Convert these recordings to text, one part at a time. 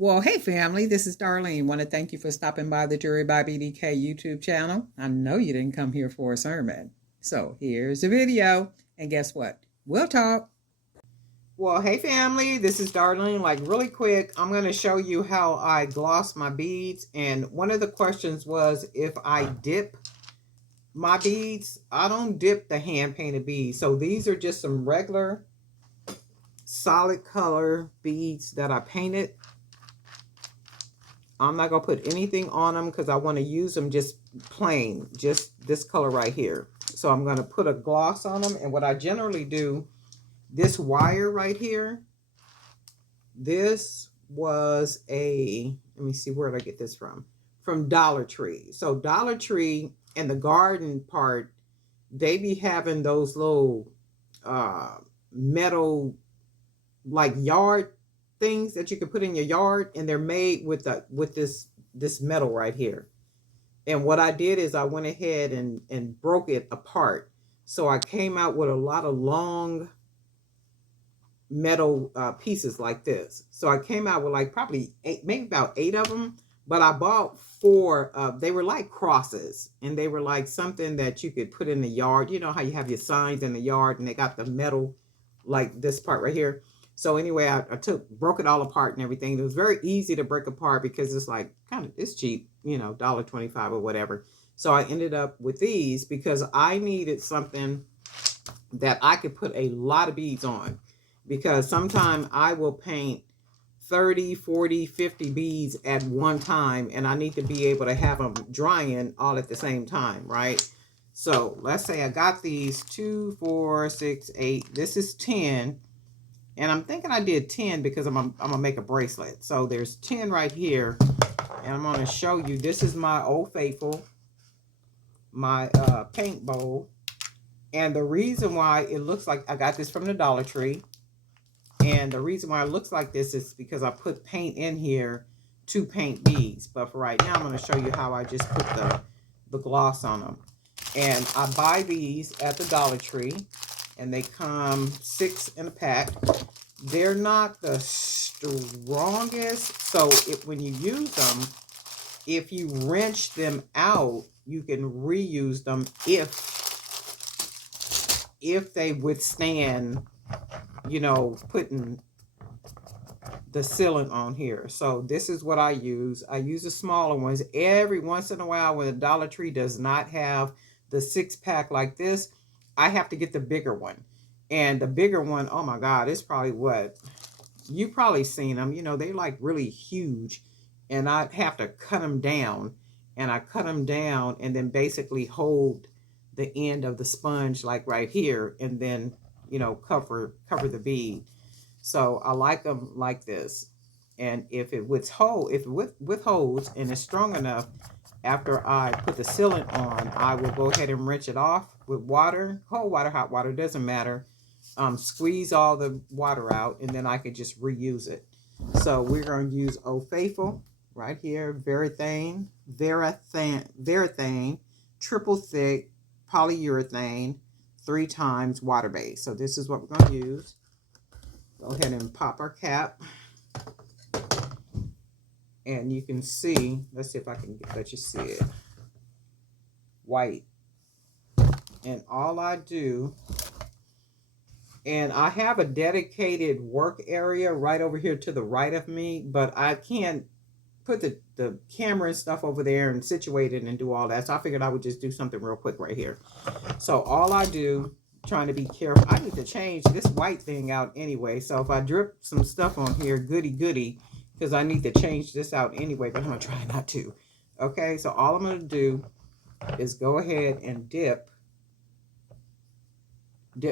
Well, hey family, this is Darlene. Want to thank you for stopping by the Jury by BDK YouTube channel. I know you didn't come here for a sermon. So here's the video. And guess what? We'll talk. Well, hey family, this is Darlene. Like really quick, I'm going to show you how I gloss my beads. And one of the questions was if I dip my beads. I don't dip the hand painted beads. So these are just some regular solid color beads that I painted. I'm not going to put anything on them because I want to use them just plain, just this color right here. So I'm going to put a gloss on them. And what I generally do, this wire right here, this was a, let me see, where did I get this from? From Dollar Tree. So Dollar Tree and the garden part, they be having those little metal like yard things that you can put in your yard, and they're made with this metal right here. And what I did is I went ahead and broke it apart. So I came out with a lot of long metal pieces like this. So I came out with like probably maybe about 8 of them, but I bought 4. They were like crosses, and they were like something that you could put in the yard. You know how you have your signs in the yard and they got the metal like this part right here. So anyway, I broke it all apart and everything. It was very easy to break apart because it's like it's cheap, you know, $1.25 or whatever. So I ended up with these because I needed something that I could put a lot of beads on, because sometimes I will paint 30, 40, 50 beads at one time, and I need to be able to have them drying all at the same time, right? So let's say I got these 2, 4, 6, 8. This is 10. And I'm thinking I did 10 because I'm gonna make a bracelet. So there's 10 right here. And I'm gonna show you, this is my Old Faithful, my paint bowl. And the reason why it looks like I got this from the Dollar Tree. And the reason why it looks like this is because I put paint in here to paint beads. But for right now, I'm gonna show you how I just put the gloss on them. And I buy these at the Dollar Tree, and they come 6 in a pack. They're not the strongest, so when you use them, if you wrench them out, you can reuse them if they withstand, you know, putting the sealant on here. So this is what I use. I use the smaller ones. Every once in a while, when the Dollar Tree does not have the 6-pack like this, I have to get the bigger one. And the bigger one, oh my God, it's probably what? You probably seen them. You know, they're like really huge. And I have to cut them down. And I cut them down and then basically hold the end of the sponge like right here. And then, you know, cover the bead. So I like them like this. And if it withholds and is strong enough, after I put the sealant on, I will go ahead and rinse it off with water, cold water, hot water, doesn't matter. Squeeze all the water out, and then I could just reuse it. So we're going to use Old Faithful right here, Varathane, triple thick polyurethane, 3 times water based. So this is what we're going to use. Go ahead and pop our cap. And you can see, let's see if I can let you see it. White. And all I do, and I have a dedicated work area right over here to the right of me, but I can't put the camera and stuff over there and situate it and do all that. So I figured I would just do something real quick right here. So all I do, trying to be careful, I need to change this white thing out anyway. So if I drip some stuff on here, goody, because I need to change this out anyway, but I'm going to try not to. Okay, so all I'm going to do is go ahead and dip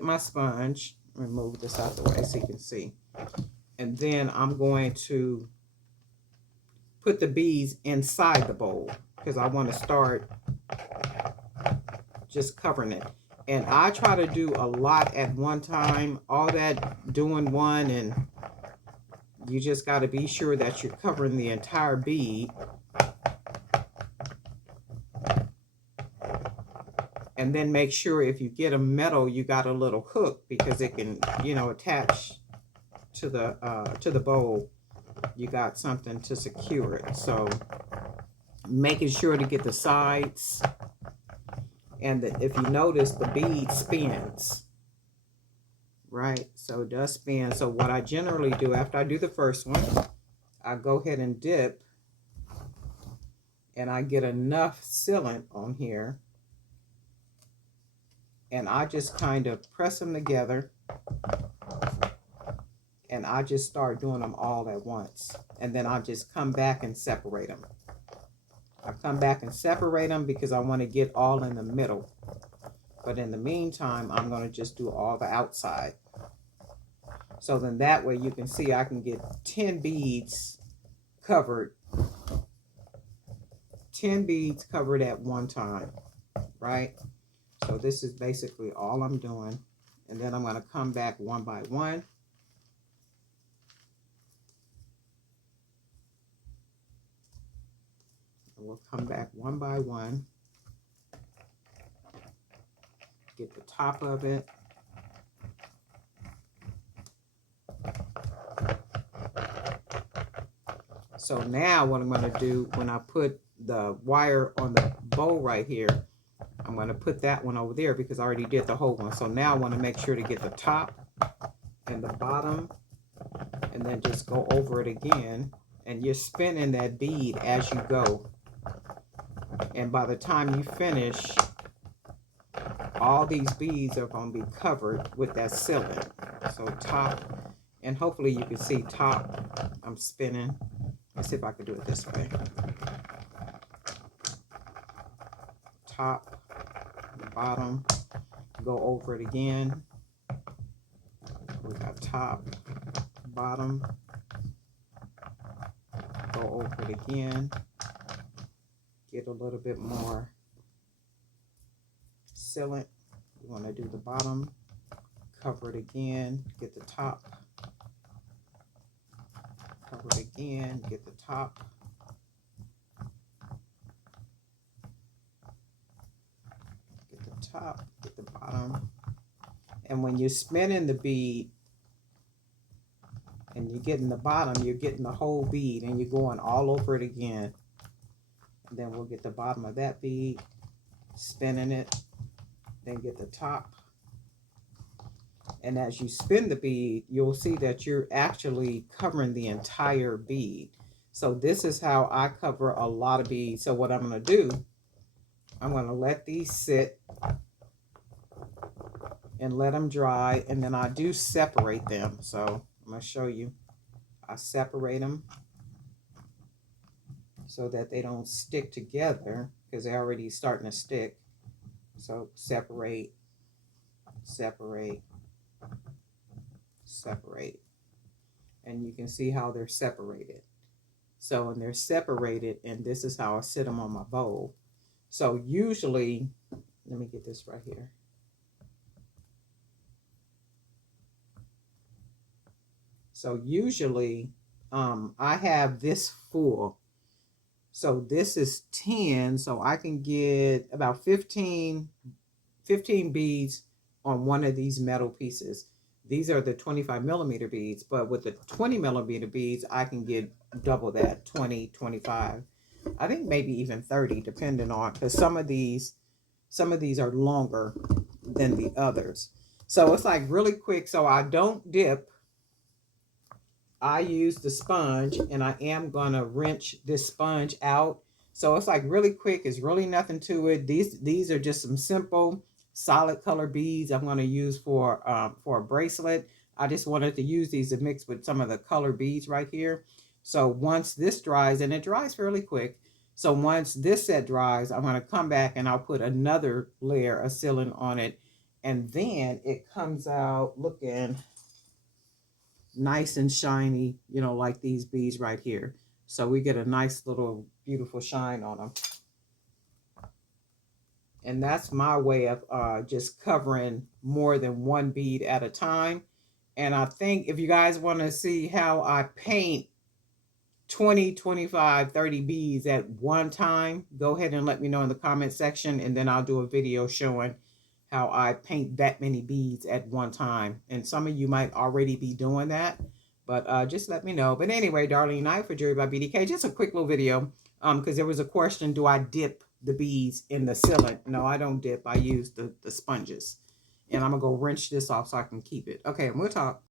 my sponge. Remove this out of the way so you can see. And then I'm going to put the beads inside the bowl because I want to start just covering it. And I try to do a lot at one time. All that doing one, and you just got to be sure that you're covering the entire bead. And then make sure if you get a metal, you got a little hook because it can, you know, attach to the bowl you got something to secure it. So making sure to get the sides, and if you notice, the bead spins, right? So it does spin. So what I generally do after I do the first one, I go ahead and dip, and I get enough sealant on here, and I just kind of press them together, and I just start doing them all at once, and then I just come back and separate them. I come back and separate them because I want to get all in the middle. But in the meantime, I'm going to just do all the outside. So then that way you can see I can get 10 beads covered. 10 beads covered at one time, right? So this is basically all I'm doing. And then I'm going to come back one by one. And we'll come back one by one. Get the top of it. So now what I'm going to do, when I put the wire on the bow right here, I'm going to put that one over there because I already did the whole one. So now I want to make sure to get the top and the bottom, and then just go over it again. And you're spinning that bead as you go. And by the time you finish, all these beads are going to be covered with that sealant. So top, and hopefully you can see top, I'm spinning. Let's see if I can do it this way. Top, the bottom, go over it again. We got top, bottom, go over it again. Get a little bit more sealant. We want to do the bottom, cover it again, get the top, cover it again, get the top, get the top, get the bottom. And when you're spinning the bead and you're getting the bottom, you're getting the whole bead, and you're going all over it again. And then we'll get the bottom of that bead, spinning it, then get the top. And as you spin the bead, you'll see that you're actually covering the entire bead. So this is how I cover a lot of beads. So what I'm going to do, I'm going to let these sit and let them dry, and then I do separate them. So I'm going to show you. I separate them so that they don't stick together because they're already starting to stick. So separate, separate, separate. And you can see how they're separated. So, and they're separated, and this is how I sit them on my bowl. So usually, let me get this right here. So usually, I have this full. So this is 10, so I can get about 15 beads on one of these metal pieces. These are the 25 millimeter beads, but with the 20 millimeter beads, I can get double that, 20, 25. I think maybe even 30, depending on, because some of these are longer than the others. So it's like really quick. So I don't dip. I use the sponge, and I am going to wrench this sponge out. So it's like really quick. It's really nothing to it. These are just some simple solid color beads I'm going to use for a bracelet. I just wanted to use these to mix with some of the color beads right here. So once this dries, and it dries fairly quick. So once this set dries, I'm going to come back and I'll put another layer of sealant on it. And then it comes out looking nice and shiny, you know, like these beads right here. So we get a nice little beautiful shine on them. And that's my way of just covering more than one bead at a time. And I think if you guys want to see how I paint 20, 25, 30 beads at one time, go ahead and let me know in the comment section, and then I'll do a video showing how I paint that many beads at one time. And some of you might already be doing that, But just let me know. But anyway, Darlene Knight for Jewelry by BDK. Just a quick little video. Because there was a question, do I dip the beads in the sealant? No, I don't dip. I use the sponges. And I'm gonna go wrench this off so I can keep it. Okay, and we'll talk.